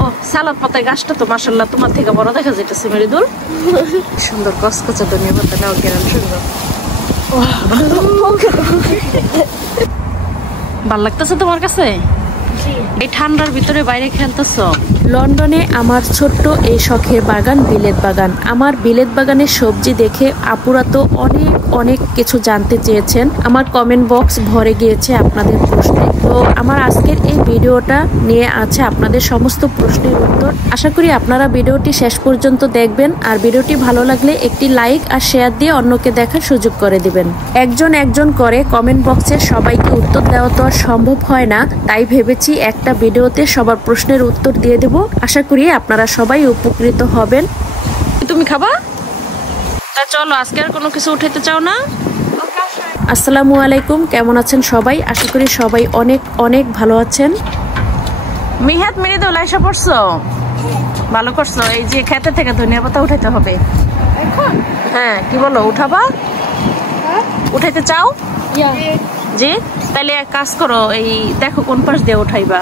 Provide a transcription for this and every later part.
ও সালাদ পাতায় গাছটা তো মাশাআল্লাহ তোমার থেকে বড় দেখা যাইতেছে মৃদুল। সুন্দর কচকচা ধনিয়া পাতা নাও কেন সুন্দর। ভাল লাগতেছে তোমার কাছে? এই ঠান্ডার ভিতরে বাইরে খেলতেছো? লন্ডনে আমার ছোট্ট এই শখের বাগান বিলেত বাগান। আমার বিলেত বাগানের সবজি দেখে আপুরা তো অনেক কিছু জানতে চেয়েছেন। আমার কমেন্ট বক্স ভরে গিয়েছে আপনাদের প্রশ্নে। তো আমার আজকের এই ভিডিওটা নিয়ে আছে আপনাদের সমস্ত প্রশ্নের উত্তর। আশা করি আপনারা ভিডিওটি শেষ পর্যন্ত দেখবেন। আর ভিডিওটি ভালো লাগলে একটি লাইক আর শেয়ার দিয়ে অন্যকে দেখার সুযোগ করে দিবেন। একজন করে কমেন্ট বক্সে সবাইকে উত্তর দেওয়া তো আর সম্ভব হয় না, তাই ভেবেছি একটা ভিডিওতে সবার প্রশ্নের উত্তর দিয়ে দেব। আশা করি আপনারা সবাই উপকৃত হবেন। তুমি খাবা? তা চলো, আজকে আর কোনো কিছু উঠাইতে চাও না? আসসালামু আলাইকুম, কেমন আছেন সবাই? আশা করি সবাই অনেক ভালো আছেন। মিহাত মৃদুল আইসা পড়ছো? ভালো করছো। এই যে খেতে থেকে ধনিয়া পাতা উঠাইতে হবে এখন। হ্যাঁ, কি বলো, উঠাবা? উঠাইতে চাও? জি, তাহলে এক কাজ করো, এই দেখো কোন পাশ দিয়ে উঠাইবা,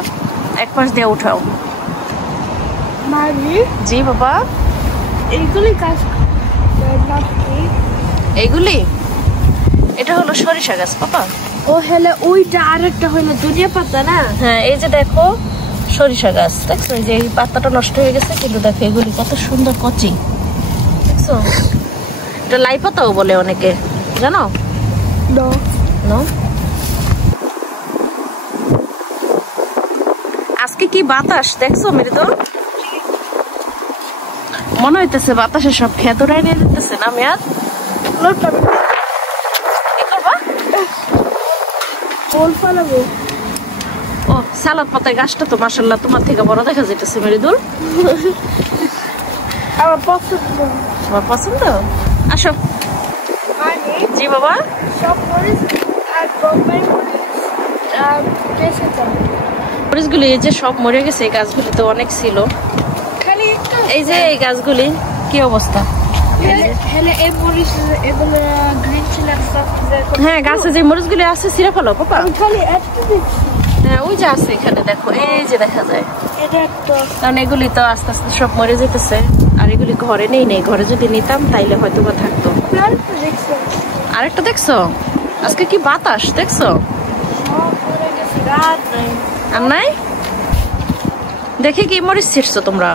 এক পাশ দিয়ে উঠাও। জি বাবা, এইগুলি এটা হলো সরিষা গাছ বাবা। ও হেলে ওইটা আরেকটা হলো ধনিয়া পাতা না? হ্যাঁ, এই যে দেখো সরিষা গাছ, দেখছো? এই যে এই পাতাটা নষ্ট হয়ে গেছে, কিন্তু দেখো এগুলি কত সুন্দর কচি, দেখছো? এটা লাই পাতাও বলে অনেকে, জানো? নো। আজকে কি বাতাস দেখছো মৃদুল? মনে হইতেছে বাতাসে সব খেত উড়াই নিয়ে যেতেছে না মেয়াদ? কি করবা? ও সালাদ পাতায় গাছটা তো মাশাআল্লাহ তোমার থেকে বড় দেখা যাইতেছে মৃদুল। আমার পছন্দ। আসো। জি বাবা। মরিচগুলি এই যে সব মরে গেছে, এই গাছগুলি তো অনেক ছিল। এই যে এই গাছগুলি কি অবস্থা? হ্যাঁ, গাছে যে মরিচগুলি আছে ছিঁড়ে ফেলো পাপা। হ্যাঁ, ওই যে আছে এখানে দেখো, এই যে দেখা যায়। কারণ এগুলি তো আস্তে আস্তে সব মরে যেতেছে, আর এগুলি ঘরে নেই। ঘরে যদি নিতাম তাইলে হয়তো বা থাকতো। আরেকটা দেখছো? আজকে কি বাতাস দেখছো? আর নাই? দেখি কি মরিচ ছিঁড়ছো তোমরা?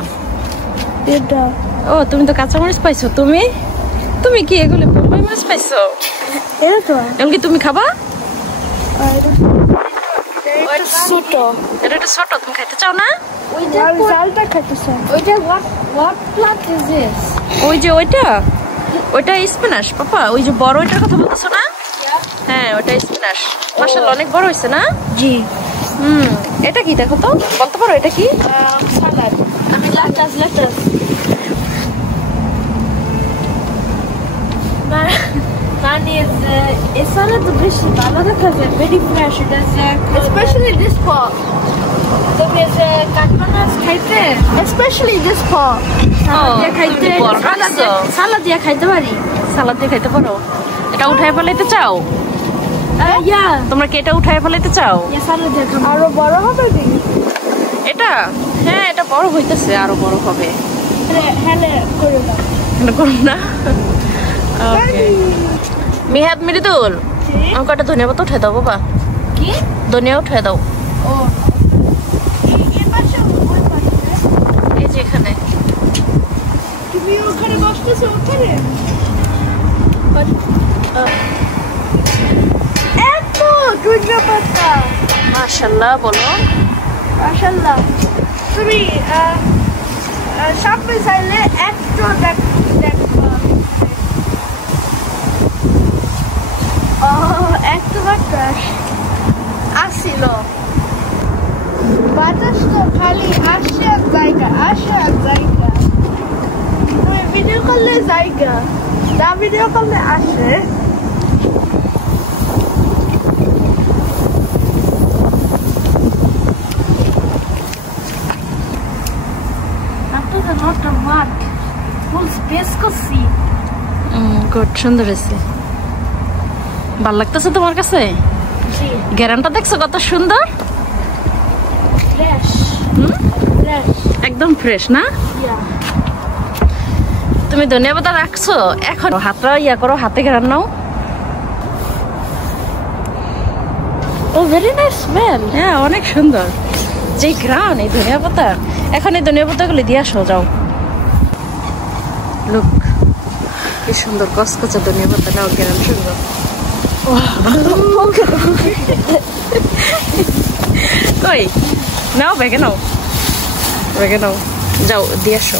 ও, তুমি তো কাঁচা মরিচ পাইছো। তুমি কি এগুলি বোম্বাই মরিচ পাইছো? এমনকি তুমি খাবা? এটা ছোট, তুমি খাইতে চাও না? ওই যে ওইটা স্পিনাশ পাপা। ওই যে বড় ওইটার কথা বলতেছো না? হ্যাঁ, ওইটা স্পিনাশ। মাশাআল্লাহ অনেক বড় হয়েছে না? জি। এটা কি দেখো তো, বলতে পারো এটা কি? সালাদ। আমি লেটাস মানে এই সালাদ তো বেশি ভালো দেখা যায়, ভেরি ফ্রেশ। এটা স্পেশালি দিস ফল। তুমি যে কাটমানাস খাইতে, স্পেশালি দিস ফল খাইতে, সালাদ দিয়ে খাইতে পারি। সালাদ দিয়ে খাইতে পারো? এটা উঠায় ফেলাইতে চাও? তোমরা কি এটা উঠায় ফেলাইতে চাও? আরো বড় হবে এটা? হ্যাঁ, এটা বড় হইতেছে, আরো বড় হবে। করুন না। মিহাদ মৃদুল, আমাকে একটা ধনিয়া পাতা উঠাই দাও বাবা। কি ধনিয়া উঠাই দাও? এই যে এখানে। তুমি ওখানে বসতেছো? ওখানে এত ধনিয়া পাতা, মাশাআল্লাহ। বলো মাশাআল্লাহ। তুমি সামনে চাইলে একটু দেখো। একটু বাতাস আসছিল। বাতাস তো খালি আসে এক জায়গা। তুমি ভিডিও করলে জায়গা, না ভিডিও করলে আসে। গুড, সুন্দর হয়েছে। ভাল লাগতেছে তোমার কাছে? গ্যারান্টা দেখছো কত সুন্দর? একদম ফ্রেশ না? তুমি ধনিয়া পাতা রাখছো এখন হাতটা ইয়া করো, হাতে ঘেরান নাও। ও ভেরি নাইস স্মেল। হ্যাঁ অনেক সুন্দর যে ঘ্রাণ এই ধনিয়া পাতা। এখন এই ধনিয়া পাতাগুলি দিয়ে আসো, যাও। লুক কি সুন্দর কচকচা ধনিয়া পাতা, নাও ঘ্রাণ সুন্দর। কই নাও, ব্যাগে নাও, ব্যাগে নাও, যাও দিয়ে আসো।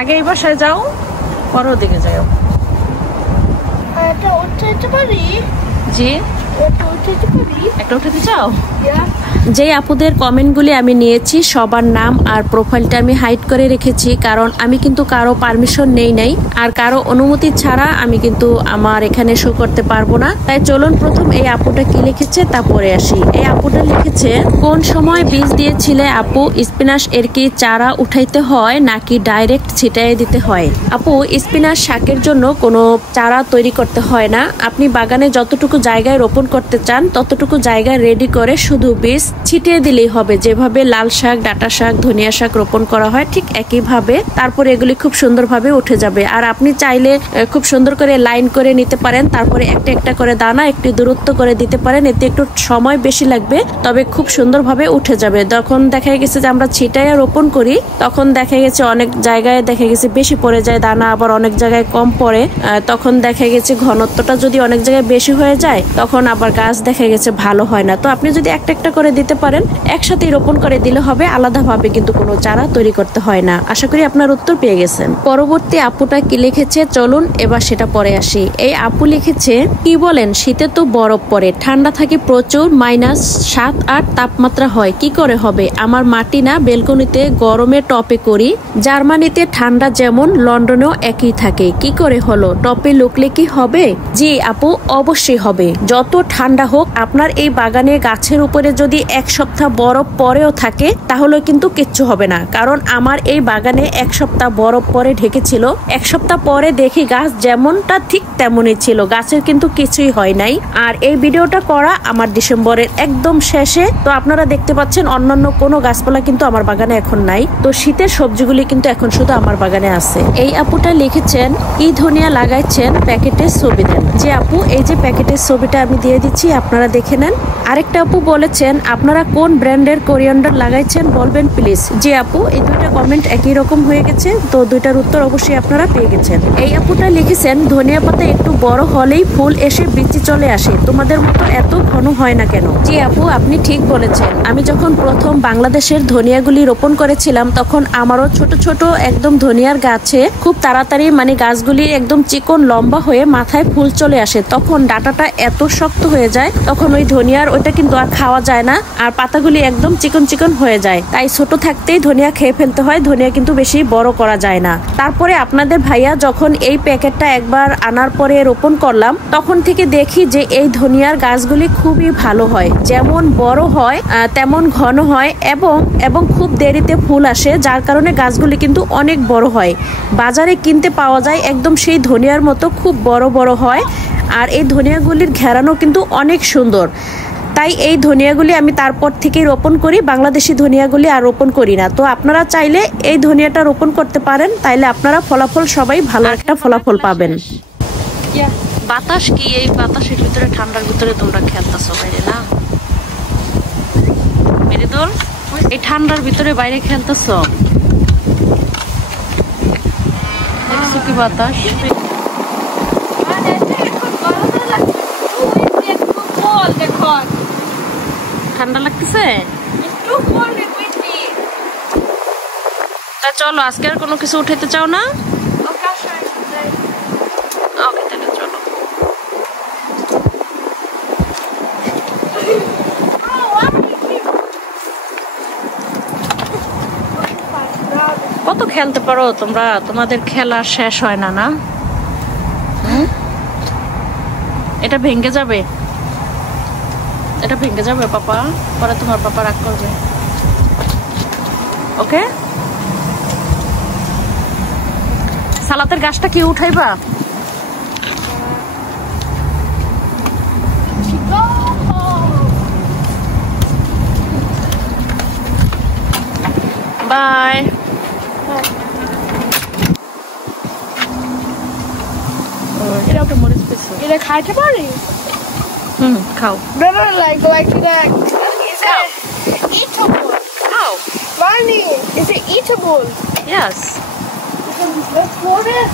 আগে এই বাসায় যাও, পর ওদিকে যাও। জি একটা উঠাতে চাও? যে আপুদের কমেন্টগুলি আমি নিয়েছি সবার নাম আর প্রোফাইলটা আমি হাইড করে রেখেছি, কারণ আমি কিন্তু কারো পারমিশন নেই নাই আর কারো অনুমতি ছাড়া আমি কিন্তু আমার এখানে শো করতে পারবো না। তাই চলুন প্রথম এই আপুটা কি লিখেছে তা পরে আসি। এই আপুটা লিখেছে, কোন সময় বীজ দিয়েছিলে আপু? স্পিনাশ এর কি চারা উঠাইতে হয় নাকি ডাইরেক্ট ছিটাইয়ে দিতে হয়? আপু স্পিনাশ শাকের জন্য কোনো চারা তৈরি করতে হয় না। আপনি বাগানে যতটুকু জায়গায় রোপণ করতে চান ততটুকু জায়গা রেডি করে শুধু বীজ ছিটিয়ে দিলেই হবে। যেভাবে লাল শাক, ডাঁটা শাক, ধনিয়া শাক রোপণ করা হয় ঠিক একইভাবে, তারপরে এগুলি খুব সুন্দরভাবে উঠে যাবে। আর আপনি চাইলে খুব সুন্দর করে লাইন করে নিতে পারেন, তারপরে একটা একটা করে দানা একটু দূরত্ব করে দিতে পারেন। এতে একটু সময় বেশি লাগবে, তবে খুব সুন্দরভাবে উঠে যাবে। তখন দেখা গেছে যে আমরা ছিটাইয়া রোপণ করি, তখন দেখা গেছে অনেক জায়গায় দেখা গেছে বেশি পড়ে যায় দানা, আবার অনেক জায়গায় কম পড়ে। তখন দেখা গেছে ঘনত্বটা যদি অনেক জায়গায় বেশি হয়ে যায় তখন আবার গাছ দেখা গেছে ভালো হয় না। তো আপনি যদি একটা একটা করে দিতে পারেন, একসাথে রোপণ করে দিলে হবে, আলাদাভাবে কিন্তু কোনো চারা তৈরি করতে হয় না। আশা করি আপনার উত্তর পেয়ে গেছেন। পরবর্তী আপুটা কি লিখেছে চলুন এবার সেটা পরে আসি। এই আপু লিখেছে, কি বলেন শীতে তো বরফ পড়ে, ঠান্ডা থাকে প্রচুর, -7-8 তাপমাত্রা হয়, কি করে হবে? আমার মাটি না, বেলকনিতে গরমে টপে করি। জার্মানিতে ঠান্ডা যেমন, লন্ডনেও একই থাকে, কি করে হলো? টপে লুকলে কি হবে? জি আপু অবশ্যই হবে। যত ঠান্ডা হোক, আপনার এই বাগানে গাছের উপরে যদি এক সপ্তাহ বরফ পরেও থাকে তাহলে কিন্তু কিচ্ছু হবে না। কারণ আমার এই বাগানে এক সপ্তাহ বরফ পরে ঢেকেছিল, এক সপ্তাহ পরে দেখি গাছ যেমনটা ঠিক তেমনই ছিল, গাছের কিন্তু কিছুই হয় নাই। আর এই ভিডিওটা করা আমার ডিসেম্বরের একদম শেষে, তো আপনারা দেখতে পাচ্ছেন অন্যান্য কোনো গাছপালা কিন্তু আমার বাগানে এখন নাই। তো শীতের সবজিগুলি কিন্তু এখন শুধু আমার বাগানে আছে। এই আপুটা লিখেছেন, কি ধনিয়া লাগাইছেন প্যাকেটের ছবি দেন। যে আপু এই যে প্যাকেটের ছবিটা আমি দিয়ে দিচ্ছি, আপনারা দেখে নেন। আরেকটা আপু বলেছেন, আপনারা কোন ব্র্যান্ডের কোরিয়ান্ডার লাগাইছেন বলবেন প্লিজ। যে আপু এই দুইটা কমেন্ট একই রকম হয়ে গেছে, তো দুইটার উত্তর অবশ্যই আপনারা পেয়ে গেছেন। এই আপুটা লিখেছেন, ধনিয়া পাতা একটু বড় হলেই ফুল এসে বিচি চলে আসে, তোমাদের মতো এত ঘন হয় না কেন? জি আপু আপনি ঠিক বলেছেন। আমি যখন প্রথম বাংলাদেশের ধনিয়াগুলি রোপণ করেছিলাম তখন আমারও ছোট ছোট একদম ধনিয়ার গাছে খুব তাড়াতাড়ি মানে গাছগুলি একদম চিকন লম্বা হয়ে মাথায় ফুল চলে আসে। তখন ডাটাটা এত শক্ত হয়ে যায়, তখন ওই ধনিয়ার ওইটা কিন্তু আর খাওয়া যায় না, আর পাতাগুলি একদম চিকন চিকন হয়ে যায়। তাই ছোট থাকতেই ধনিয়া খেয়ে ফেলতে হয়, ধনিয়া কিন্তু বেশি বড় করা যায় না। তারপরে আপনাদের ভাইয়া যখন এই প্যাকেটটা একবার আনার পরে রোপণ করলাম, তখন থেকে দেখি যে এই ধনিয়ার গাছগুলি খুবই ভালো হয়, যেমন বড় হয় তেমন ঘন হয় এবং খুব দেরিতে ফুল আসে, যার কারণে গাছগুলি কিন্তু অনেক বড় হয়। বাজারে কিনতে পাওয়া যায় একদম সেই ধনিয়ার মতো খুব বড় বড় হয়। আর এই ধনিয়াগুলির ঘেরানো কিন্তু অনেক সুন্দর। তাই এই ধনিয়াগুলি আমি তারপর থেকে রোপণ করি, বাংলাদেশি ধনিয়াগুলি আর রোপণ করি না। তো আপনারা চাইলে এই ধনিয়াটা রোপণ করতে পারেন, তাইলে আপনারা ফলাফল সবাই ভালো একটা ফলাফল পাবেন। বাতাস কি, এই বাতাসের ভিতরে ঠান্ডার ভিতরে তোমরা খেলতেছো বাইরে না মেরিদুল? এই ঠান্ডার ভিতরে বাইরে খেলতেছো, দেখছো কি বাতাস? ঠান্ডা লাগতেছে? তা চলো আজকে আর কোনো কিছু উঠাইতে চাও না? ওকে তাহলে চলো। কত খেলতে পারো তোমরা, তোমাদের খেলা শেষ হয় না না? এটা ভেঙে যাবে, এটা ভেঙে যাবে পাপা, পরে তোমার পাপা রাগ করবে। ওকে সালাতের গাছটা কি উঠাইবা? একটা মরিচ পেয়েছে। এটা খাইতে পারি? খাও। No, like that. Is it eatable? খাও। Barney, is it eatable? Yes. Let's pour it.